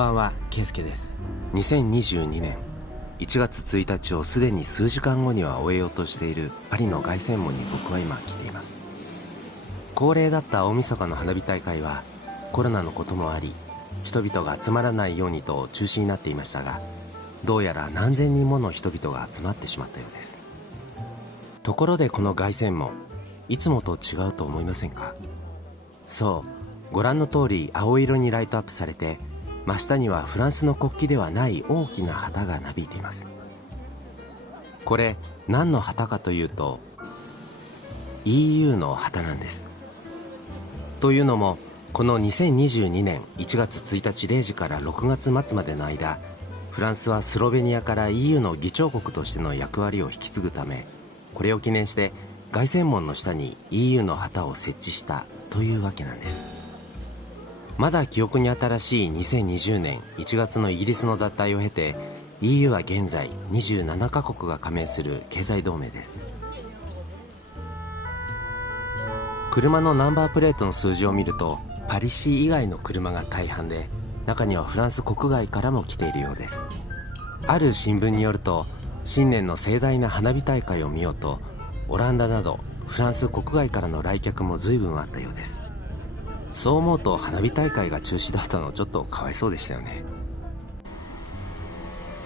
こんばんは、ケイスケです。2022年1月1日をすでに数時間後には終えようとしているパリの凱旋門に僕は今来ています。恒例だった大晦日の花火大会はコロナのこともあり、人々が集まらないようにと中止になっていましたが、どうやら何千人もの人々が集まってしまったようです。ところでこの凱旋門、いつもと違うと思いませんか？そう、ご覧の通り青色にライトアップされて、真下にはフランスの国旗ではない大きな旗がなびいています。これ何の旗かというと EU の旗なんです。というのも、この2022年1月1日0時から6月末までの間、フランスはスロベニアから EU の議長国としての役割を引き継ぐため、これを記念して凱旋門の下に EU の旗を設置したというわけなんです。まだ記憶に新しい2020年1月のイギリスの脱退を経て、 EU は現在27カ国が加盟する経済同盟です。車のナンバープレートの数字を見るとパリ市以外の車が大半で、中にはフランス国外からも来ているようです。ある新聞によると、新年の盛大な花火大会を見ようとオランダなどフランス国外からの来客も随分あったようです。そう思うと花火大会が中止だったのちょっとかわいそうでしたよね。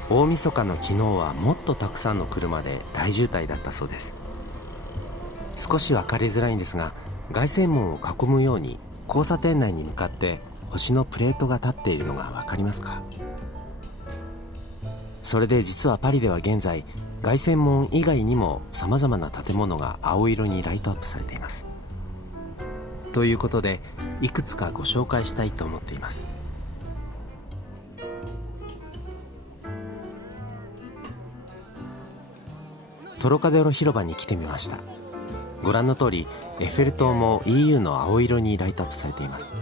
大晦日の昨日はもっとたくさんの車で大渋滞だったそうです。少し分かりづらいんですが、凱旋門を囲むように交差点内に向かって星のプレートが立っているのが分かりますか？それで実はパリでは現在、凱旋門以外にもさまざまな建物が青色にライトアップされています。ということで、いくつかご紹介したいと思っています。トロカデロ広場に来てみました。ご覧の通りエッフェル塔も EU の青色にライトアップされています。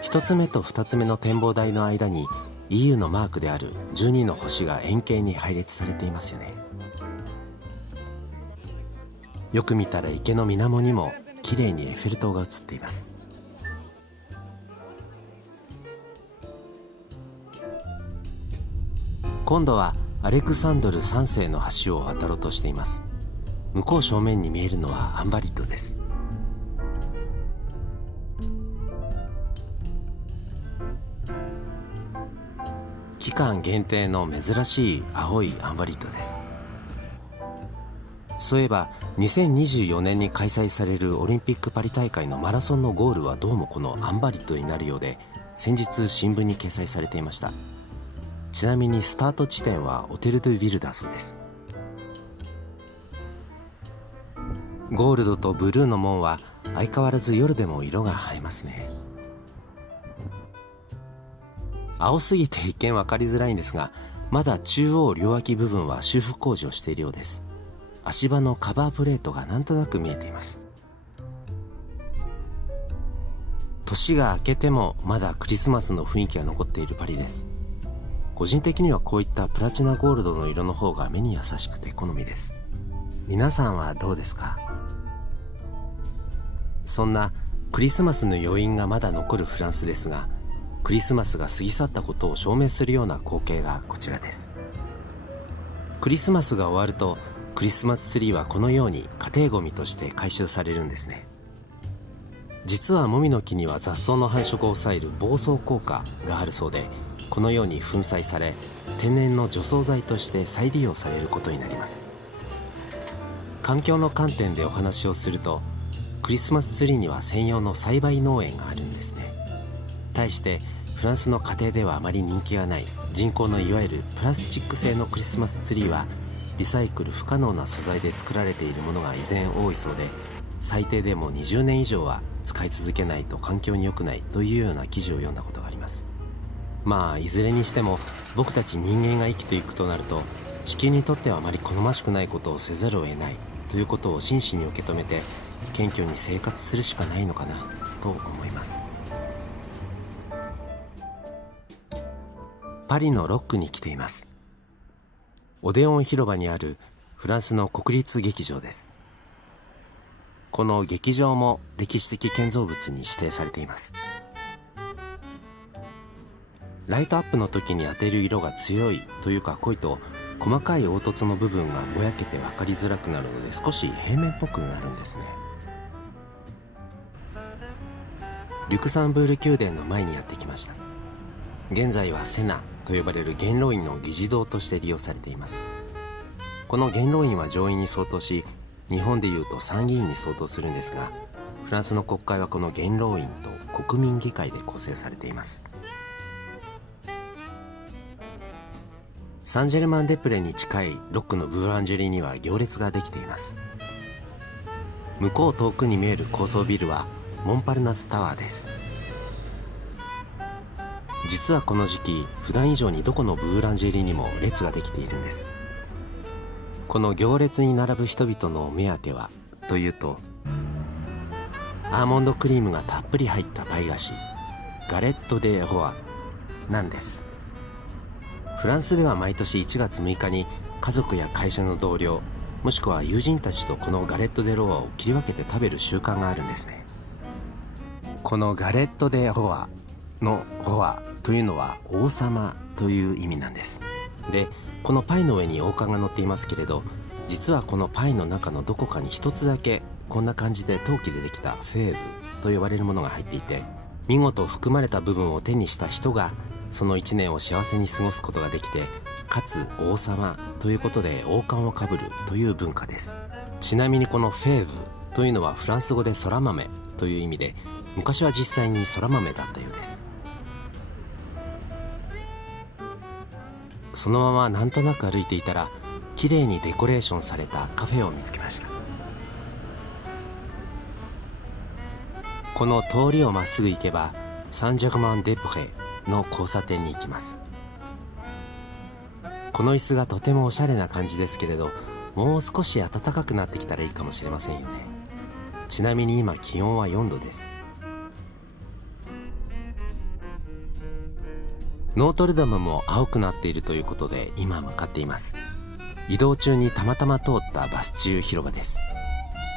一つ目と二つ目の展望台の間に EU のマークである12の星が円形に配列されていますよね。よく見たら池の水面にもきれいにエッフェル塔が映っています。今度はアレクサンドル3世の橋を渡ろうとしています。向こう正面に見えるのはアンバリッドです。期間限定の珍しい青いアンバリッドです。そういえば2024年に開催されるオリンピックパリ大会のマラソンのゴールはどうもこのアンバリッドになるようで、先日新聞に掲載されていました。ちなみにスタート地点はオテル・ドゥ・ビルだそうです。ゴールドとブルーの門は相変わらず夜でも色が映えますね。青すぎて一見分かりづらいんですが、まだ中央両脇部分は修復工事をしているようです。足場のカバープレートがなんとなく見えています。年が明けてもまだクリスマスの雰囲気が残っているパリです。個人的にはこういったプラチナゴールドの色の方が目に優しくて好みです。皆さんはどうですか？そんなクリスマスの余韻がまだ残るフランスですが、クリスマスが過ぎ去ったことを証明するような光景がこちらです。クリスマスが終わるとクリスマスツリーはこのように家庭ゴミとして回収されるんですね。実はモミの木には雑草の繁殖を抑える防草効果があるそうで、このように粉砕され天然の除草剤として再利用されることになります。環境の観点でお話をすると、クリスマスツリーには専用の栽培農園があるんですね。対してフランスの家庭ではあまり人気がない人工のいわゆるプラスチック製のクリスマスツリーはリサイクル不可能な素材で作られているものが依然多いそうで、最低でも20年以上は使い続けないと環境に良くないというような記事を読んだことがあります。まあいずれにしても僕たち人間が生きていくとなると、地球にとってはあまり好ましくないことをせざるを得ないということを真摯に受け止めて謙虚に生活するしかないのかなと思います。パリのロックに来ています。オデオン広場にあるフランスの国立劇場です。この劇場も歴史的建造物に指定されています。ライトアップの時に当てる色が強いというか濃いと、細かい凹凸の部分がぼやけて分かりづらくなるので、少し平面っぽくなるんですね。リュクサンブール宮殿の前にやってきました。現在はセナと呼ばれる元老院の議事堂として利用されています。この元老院は上院に相当し、日本でいうと参議院に相当するんですが、フランスの国会はこの元老院と国民議会で構成されています。サンジェルマン・デ・プレに近いロックのブーランジュリーには行列ができています。向こう遠くに見える高層ビルはモンパルナスタワーです。実はこの時期、普段以上にどこのブーランジェリーにも列ができているんです。この行列に並ぶ人々のお目当てはというと、アーモンドクリームがたっぷり入ったパイ菓子、ガレット・デ・ロワなんです。フランスでは毎年1月6日に家族や会社の同僚、もしくは友人たちとこのガレット・デ・ロワを切り分けて食べる習慣があるんですね。このガレット・デ・ロワのロワというのは王様という意味なんです。で、このパイの上に王冠が乗っていますけれど、実はこのパイの中のどこかに一つだけこんな感じで陶器でできたフェーブと呼ばれるものが入っていて、見事含まれた部分を手にした人がその1年を幸せに過ごすことができて、かつ王様ということで王冠をかぶるという文化です。ちなみにこのフェーブというのはフランス語で空豆という意味で、昔は実際に空豆だったようです。そのままなんとなく歩いていたら、綺麗にデコレーションされたカフェを見つけました。この通りをまっすぐ行けばサンジェルマン・デ・プレの交差点に行きます。この椅子がとてもおしゃれな感じですけれど、もう少し暖かくなってきたらいいかもしれませんよね。ちなみに今気温は4度です。ノートルダムも青くなっているということで今向かっています。移動中にたまたま通ったバスチュー広場です。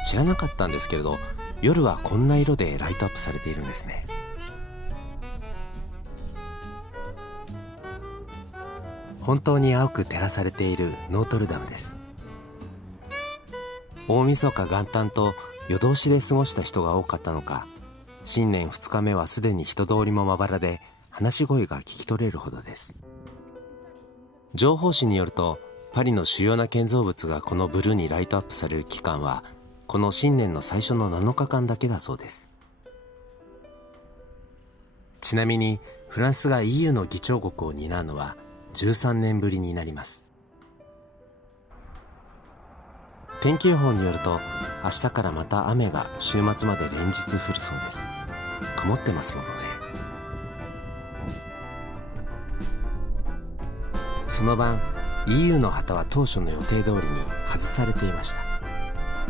知らなかったんですけれど、夜はこんな色でライトアップされているんですね。本当に青く照らされているノートルダムです。大晦日元旦と夜通しで過ごした人が多かったのか、新年2日目はすでに人通りもまばらで、話し声が聞き取れるほどです。情報誌によると、パリの主要な建造物がこのブルーにライトアップされる期間はこの新年の最初の7日間だけだそうです。ちなみにフランスが EU の議長国を担うのは13年ぶりになります。天気予報によると、明日からまた雨が週末まで連日降るそうです。曇ってますものね。その晩、EU の旗は当初の予定通りに外されていました。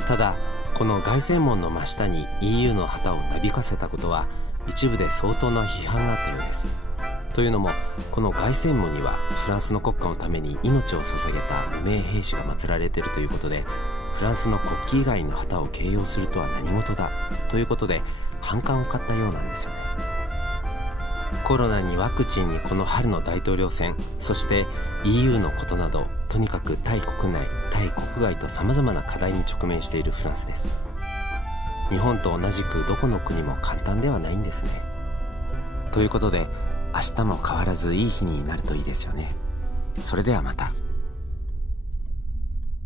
ただ、この凱旋門の真下に EU の旗をなびかせたことは一部で相当な批判があったようです。というのも、この凱旋門にはフランスの国家のために命を捧げた無名兵士が祀られているということで、フランスの国旗以外の旗を掲揚するとは何事だということで反感を買ったようなんですよね。コロナにワクチンにこの春の大統領選、そして EU のことなど、とにかく対国内対国外とさまざまな課題に直面しているフランスです。日本と同じくどこの国も簡単ではないんですね。ということで、明日も変わらずいい日になるといいですよね。それではまた。